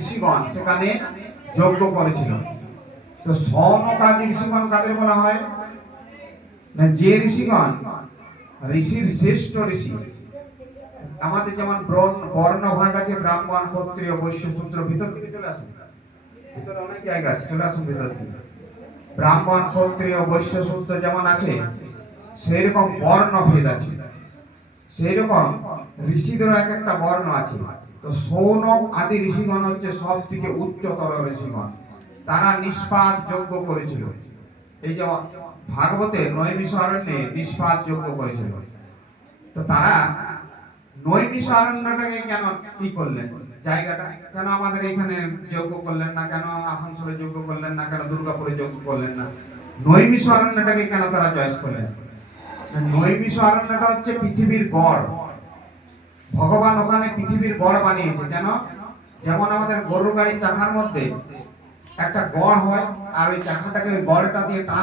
ঋষিগণ সেখানে যজ্ঞ করেছিল। তো সৌনকাদি ঋষিগণ কাদের বলা হয় না, যে ঋষিগণ ঋষির শ্রেষ্ঠ ঋষি। আমাদের যেমন বর্ণ ভাগ আছে, ব্রাহ্মণ, ক্ষত্রিয়, বৈশ্য, শূদ্র। ভিতর থেকে চলে আসুন, ভিতরে অনেক জায়গা আছে, চলে আসুন ভিতর থেকে। ব্রাহ্মণ, ক্ষত্রিয়, বৈশ্য, শূদ্র যেমন আছে, সেই রকম বর্ণ ভেদ আছে, সেই রকম ঋষিদেরও এক একটা বর্ণ আছে। তো সৌনক আদি ঋষিগণ হচ্ছে সব থেকে উচ্চতর ঋষিগণ। তারা নিষ্পাদ যজ্ঞ করেছিল। এই যে ভাগবতে নৈমিষারণ্যে নিষ্পাদ যজ্ঞ করেছিল। তো তারা নৈমিষারণ্যটাকে কেন কি করলেন, জায়গাটা কেন আমাদের এখানে যজ্ঞ করলেন না, কেন আসানসোলে যজ্ঞ করলেন না, কেন দুর্গাপুরে যজ্ঞ করলেন না, নৈমিষারণ্যটাকে কেন তারা চয়েস করলেন? নৈমিষারণ্যটা হচ্ছে পৃথিবীর গড়। ভগবান ওখানে পৃথিবীর গড় বানিয়েছে। কেন? যেমন আমাদের গরুর গাড়ির চাকার মধ্যে একটা গড় হয়, আর ওই চাকাটাকে ওই গড়টা দিয়ে টান